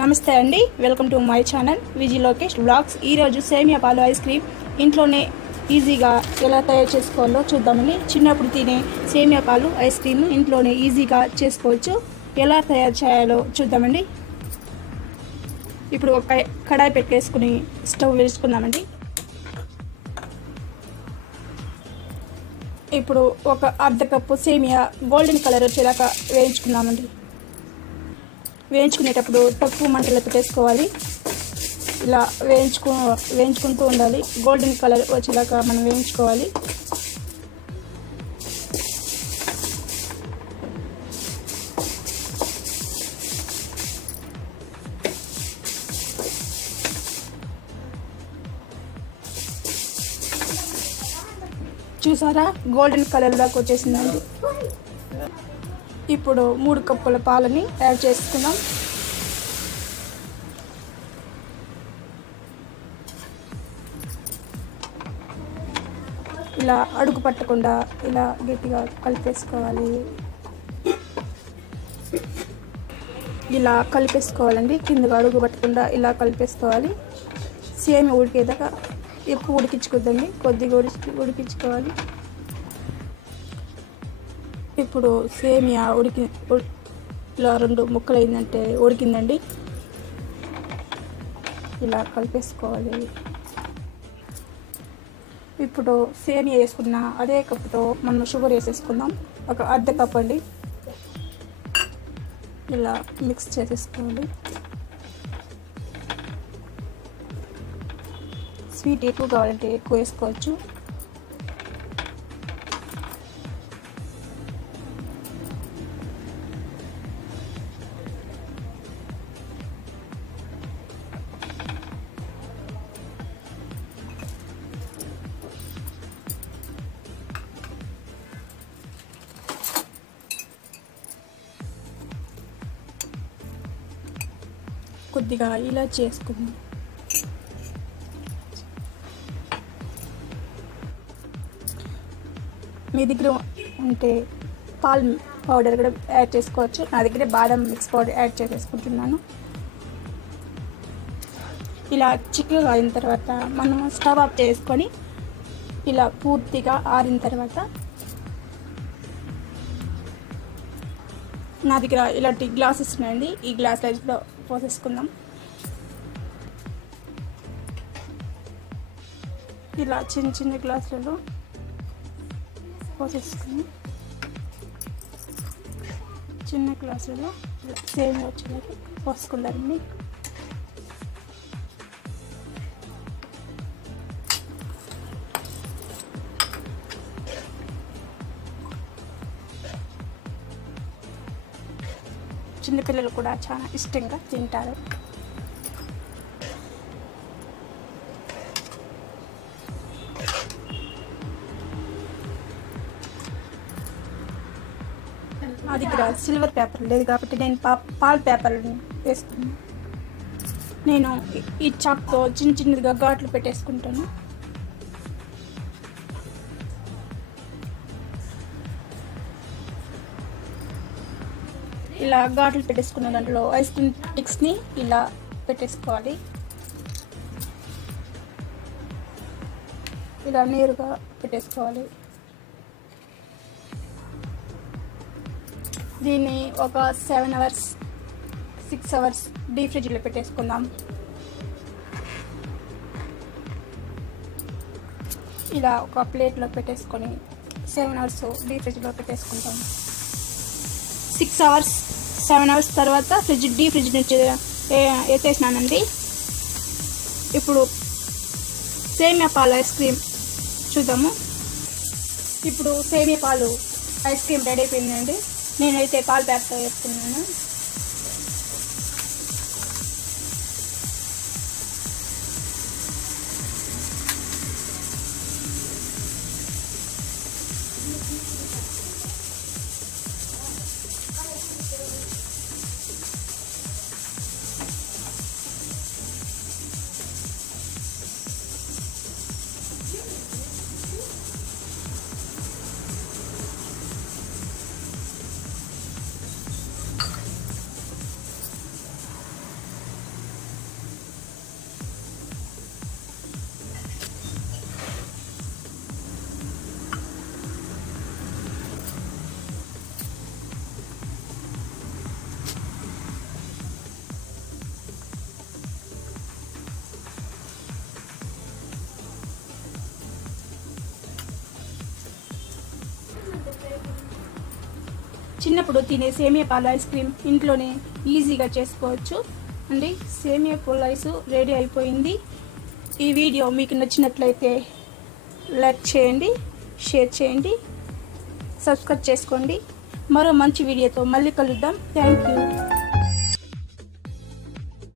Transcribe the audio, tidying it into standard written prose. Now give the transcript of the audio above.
నమస్తే అండి, welcome to my channel Viji Lokesh blogs. ఈరోజు సేమియా పాలు ఐస్ క్రీమ్ ఇంట్లోనే ఈజీగా ఎలా తయారు చేసుకోవాలో చూద్దామని. చిన్నప్పుడు తినే సేమియా పాలు ఐస్ క్రీమ్ ఇంట్లోనే ఈజీగా చేసుకోవచ్చు. ఎలా తయారు చేయాలో చూద్దామండి. ఇప్పుడు ఒక కడాయి పెట్టేసుకుని స్టవ్ వేసుకుందామండి. ఇప్పుడు ఒక అర్ధ కప్పు సేమియా గోల్డెన్ కలర్ వచ్చేదాకా వేయించుకుందామండి. వేయించుకునేటప్పుడు తక్కువ మంటలో పెట్టేసుకోవాలి. ఇలా వేయించుకుంటూ ఉండాలి. గోల్డెన్ కలర్ వచ్చేదాకా మనం వేయించుకోవాలి. చూసారా, గోల్డెన్ కలర్ దాకా వచ్చేసిందండి. ఇప్పుడు 3 కప్పుల పాలని యాడ్ చేసుకుందాం. ఇలా అడుగు పట్టకుండా ఇలా గట్టిగా కలిపేసుకోవాలి. ఇలా కలిపేసుకోవాలండి. కిందగా అడుగు పట్టకుండా ఇలా కలిపేసుకోవాలి. సేమియా ఉడికేదాకా ఎక్కువ ఉడికించుకోద్దండి, కొద్దిగా ఉడికించుకోవాలి. ఇప్పుడు సేమియా ఇలా 2 ముక్కలు అయిందంటే ఉడికిందండి. ఇలా కలిపేసుకోవాలి. ఇప్పుడు సేమియా వేసుకున్న అదే కప్పుతో మనం షుగర్ వేసేసుకుందాం. ఒక అర్ధ కప్ అండి. ఇలా మిక్స్ చేసేసుకోవాలి. స్వీట్ ఎక్కువ కావాలంటే ఎక్కువ వేసుకోవచ్చు. కొద్దిగా ఇలా చేసుకుందాం. మీ దగ్గర ఉంటే పాల్ పౌడర్ కూడా యాడ్ చేసుకోవచ్చు. నా దగ్గర బాదం మిక్స్ పౌడర్ యాడ్ చేసేసుకుంటున్నాను. ఇలా చిక్కగా అయిన తర్వాత మనం స్టవ్ ఆఫ్ చేసుకొని ఇలా పూర్తిగా ఆరిన తర్వాత నా దగ్గర ఇలాంటి గ్లాసెస్ ఉన్నాయండి. ఈ గ్లాసులో కూడా పోసేసుకుందాం. ఇలా చిన్న చిన్న గ్లాసులలో పోసేసుకుని చిన్న గ్లాసులలో ఇలా సేమియా వచ్చేలాగా పోసుకుంటారండి. చిన్నపిల్లలు కూడా చాలా ఇష్టంగా తింటారు. నా దగ్గర సిల్వర్ పేపర్ లేదు కాబట్టి నేను పాల్ పేపర్ వేసుకున్నాను. నేను ఈ చాక్తో చిన్న చిన్నదిగా ఘాట్లు పెట్టేసుకుంటాను. ఇలా ఘాట్లు పెట్టేసుకున్న దాంట్లో ఐస్ క్రీమ్ స్టిక్స్ని ఇలా పెట్టేసుకోవాలి. ఇలా నేరుగా పెట్టేసుకోవాలి. దీన్ని ఒక 7 అవర్స్ 6 అవర్స్ డీప్ ఫ్రిడ్జ్లో పెట్టేసుకుందాం. ఇలా ఒక ప్లేట్లో పెట్టేసుకొని 7 అవర్స్ డీప్ ఫ్రిడ్జ్లో పెట్టేసుకుంటాం. 6 అవర్స్ 7 అవర్స్ తర్వాత డీప్ ఫ్రిడ్జ్ నుంచి ఎత్తేసినానండి. ఇప్పుడు సేమియా పాలు ఐస్ క్రీమ్ చూద్దాము. ఇప్పుడు సేమియా పాలు ఐస్ క్రీమ్ రెడీ అయిపోయిందండి. నేనైతే పాలు ప్యాక్తో వేసుకున్నాను. చిన్నప్పుడు తినే సేమియా పాల ఐస్ క్రీమ్ ఇంట్లోనే ఈజీగా చేసుకోవచ్చు అండి. సేమియా పాల ఐస్ రెడీ అయిపోయింది. ఈ వీడియో మీకు నచ్చినట్లయితే లైక్ చేయండి, షేర్ చేయండి, సబ్స్క్రైబ్ చేసుకోండి. మరో మంచి వీడియోతో మళ్ళీ కలుద్దాం. Thank you.